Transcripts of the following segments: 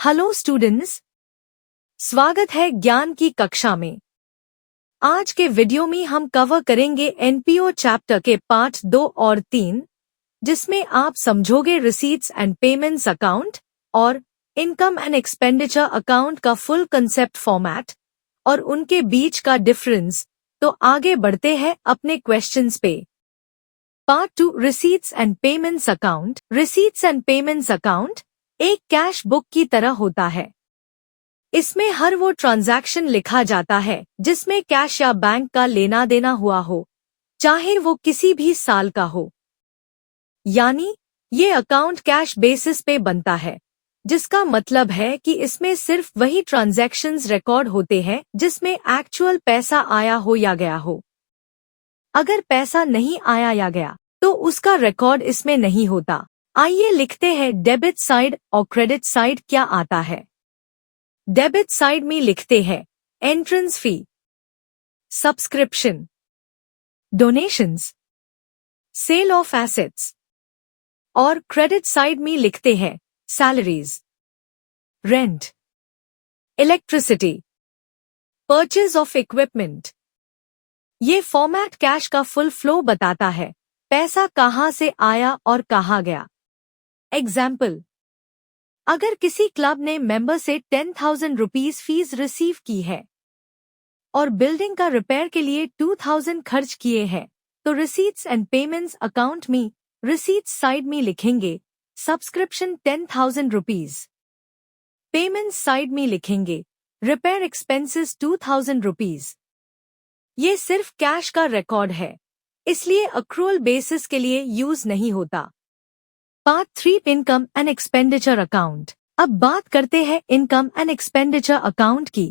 Hello students, स्वागत है ज्ञान की कक्षा में। आज के वीडियो में हम कवर करेंगे एनपीओ चैप्टर के पार्ट 2 और 3, जिसमें आप समझोगे रिसीट्स एंड पेमेंट्स अकाउंट और इनकम एंड एक्सपेंडिचर अकाउंट का फुल कंसेप्ट फॉर्मेट और उनके बीच का डिफरेंस। तो आगे बढ़ते हैं अपने क्वेश्चंस पे। Part 2 receipts and payments account. Receipts and payments account एक कैश बुक की तरह होता है। इसमें हर वो ट्रांजैक्शन लिखा जाता है जिसमें कैश या बैंक का लेना देना हुआ हो, चाहे वो किसी भी साल का हो। यानी ये अकाउंट कैश बेसिस पे बनता है, जिसका मतलब है कि इसमें सिर्फ वही ट्रांजैक्शंस रिकॉर्ड होते हैं जिसमें एक्चुअल पैसा आया हो या गया हो। अगर पैसा नहीं आया या गया तो उसका रिकॉर्ड इसमें नहीं होता। आइए लिखते हैं डेबिट साइड और क्रेडिट साइड क्या आता है। डेबिट साइड में लिखते हैं entrance fee, subscription, donations, sale of assets. और क्रेडिट साइड में लिखते हैं salaries, rent, electricity, purchase of equipment. ये फॉर्मेट कैश का फुल फ्लो बताता है, पैसा कहाँ से आया और कहाँ गया। एग्जाम्पल, अगर किसी क्लब ने मेंबर से 10,000 रुपीज फीस रिसीव की है और बिल्डिंग का रिपेयर के लिए 2,000 खर्च किए हैं, तो रिसीट्स एंड पेमेंट्स अकाउंट में रिसीट्स साइड में लिखेंगे सब्सक्रिप्शन 10,000 रुपीज, पेमेंट्स साइड में लिखेंगे रिपेयर एक्सपेंसेस 2,000 रुपीज। ये सिर्फ कैश का रिकॉर्ड है, इसलिए अक्रूअल बेसिस के लिए यूज नहीं होता। Part 3 income and expenditure account. अब बात करते हैं इनकम एंड एक्सपेंडिचर अकाउंट की।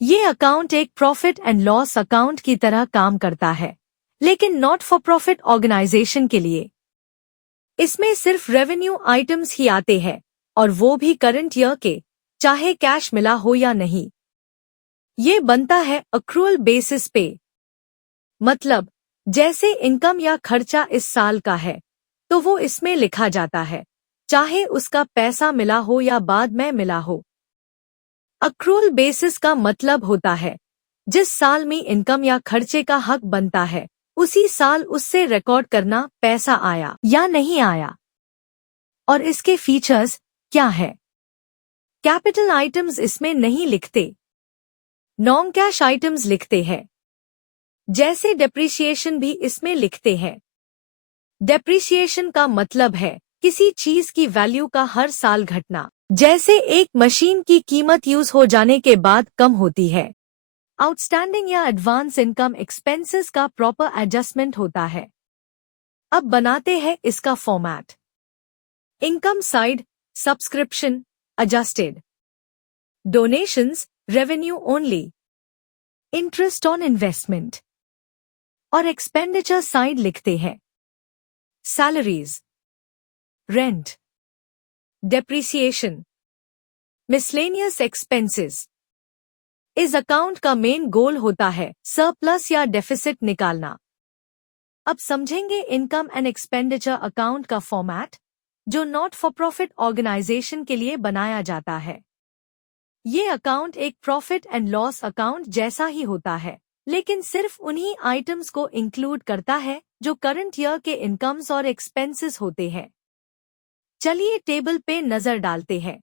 ये अकाउंट एक प्रॉफिट एंड लॉस अकाउंट की तरह काम करता है, लेकिन नॉट फॉर प्रॉफिट ऑर्गेनाइजेशन के लिए। इसमें सिर्फ रेवेन्यू आइटम्स ही आते हैं, और वो भी करंट ईयर के, चाहे कैश मिला हो या नहीं। ये बनता है अक्रूअल बेसिस पे। मतलब जैसे इनकम या खर्चा इस साल का है तो वो इसमें लिखा जाता है, चाहे उसका पैसा मिला हो या बाद में मिला हो। अक्रूअल बेसिस का मतलब होता है जिस साल में इनकम या खर्चे का हक बनता है, उसी साल उससे रिकॉर्ड करना पैसा आया या नहीं आया। और इसके फीचर्स क्या है? कैपिटल आइटम्स इसमें नहीं लिखते, नॉन कैश आइटम्स लिखते हैं। जैसे डेप्रिसिएशन भी इसमें लिखते हैं। डेप्रिसिएशन का मतलब है किसी चीज की वैल्यू का हर साल घटना, जैसे एक मशीन की कीमत यूज हो जाने के बाद कम होती है। आउटस्टैंडिंग या एडवांस इनकम एक्सपेंसेस का प्रॉपर एडजस्टमेंट होता है। अब बनाते हैं इसका format. Income side subscription adjusted, donations revenue only, interest on investment. और एक्सपेंडिचर साइड लिखते हैं salaries, rent, depreciation, miscellaneous expenses। इस अकाउंट का मेन गोल होता है सरप्लस या डेफिसिट निकालना। अब समझेंगे इनकम एंड एक्सपेंडिचर अकाउंट का फॉर्मेट, जो नॉट फॉर प्रॉफिट ऑर्गेनाइजेशन के लिए बनाया जाता है। ये अकाउंट एक प्रॉफिट एंड लॉस अकाउंट जैसा ही होता है, लेकिन सिर्फ उन्हीं आइटम्स को इंक्लूड करता है जो करंट ईयर के इनकम्स और एक्सपेंसेस होते हैं। चलिए टेबल पे नजर डालते हैं।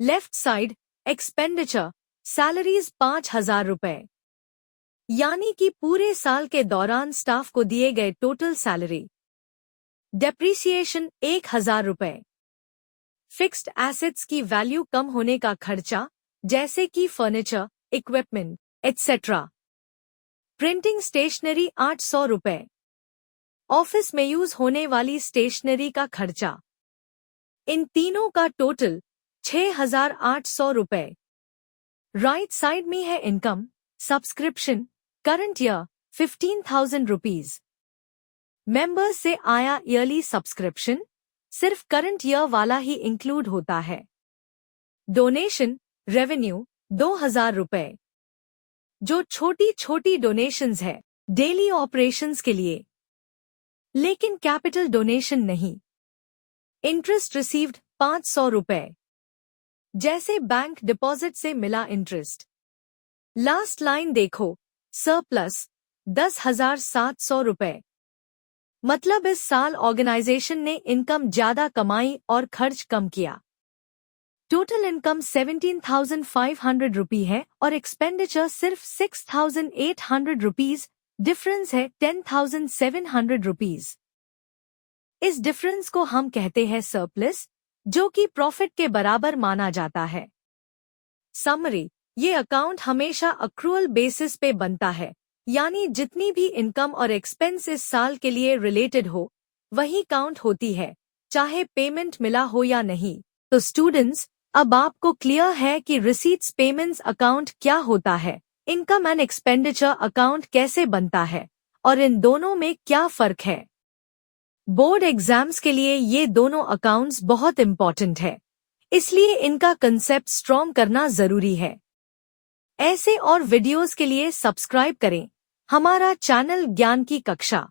लेफ्ट साइड एक्सपेंडिचर सैलरीज 5,000 रुपए, यानी कि पूरे साल के दौरान स्टाफ को दिए गए टोटल सैलरी। डेप्रिसिएशन 1,000 रुपए, फिक्स्ड एसेट्स की वैल्यू कम होने का खर्चा, जैसे कि furniture, equipment etcetera. Printing stationery 800 रुपए, ऑफिस में यूज होने वाली स्टेशनरी का खर्चा। इन तीनों का टोटल 6,800 रुपए। राइट साइड में है income subscription current year 15,000 rupees. Members से आया ईयरली सब्सक्रिप्शन, सिर्फ करंट ईयर वाला ही इंक्लूड होता है। डोनेशन रेवेन्यू 2,000 रुपए, जो छोटी छोटी डोनेशंस है डेली ऑपरेशंस के लिए, लेकिन कैपिटल डोनेशन नहीं। इंटरेस्ट रिसीव्ड 500 रुपए, जैसे बैंक डिपॉजिट से मिला इंटरेस्ट। लास्ट लाइन देखो, सरप्लस 10,700 रुपए। मतलब इस साल ऑर्गेनाइजेशन ने इनकम ज्यादा कमाई और खर्च कम किया। टोटल इनकम 17,500 रुपी है और एक्सपेंडिचर सिर्फ 6,800 रुपीज, डिफरेंस है 10,700 रुपीज। इस डिफरेंस को हम कहते हैं सरप्लस, जो कि प्रॉफिट के बराबर माना जाता है। समरी, ये अकाउंट हमेशा अक्रूअल बेसिस पे बनता है, यानी जितनी भी इनकम और एक्सपेंस इस साल के लिए रिलेटेड हो वही काउंट होती है, चाहे पेमेंट मिला हो या नहीं। तो स्टूडेंट्स, अब आपको क्लियर है कि रिसीट्स पेमेंट्स अकाउंट क्या होता है, इनकम एंड एक्सपेंडिचर अकाउंट कैसे बनता है और इन दोनों में क्या फर्क है। बोर्ड एग्जाम्स के लिए ये दोनों अकाउंट्स बहुत इंपॉर्टेंट है, इसलिए इनका कंसेप्ट स्ट्रॉन्ग करना जरूरी है। ऐसे और वीडियोस के लिए सब्सक्राइब करें हमारा चैनल ज्ञान की कक्षा।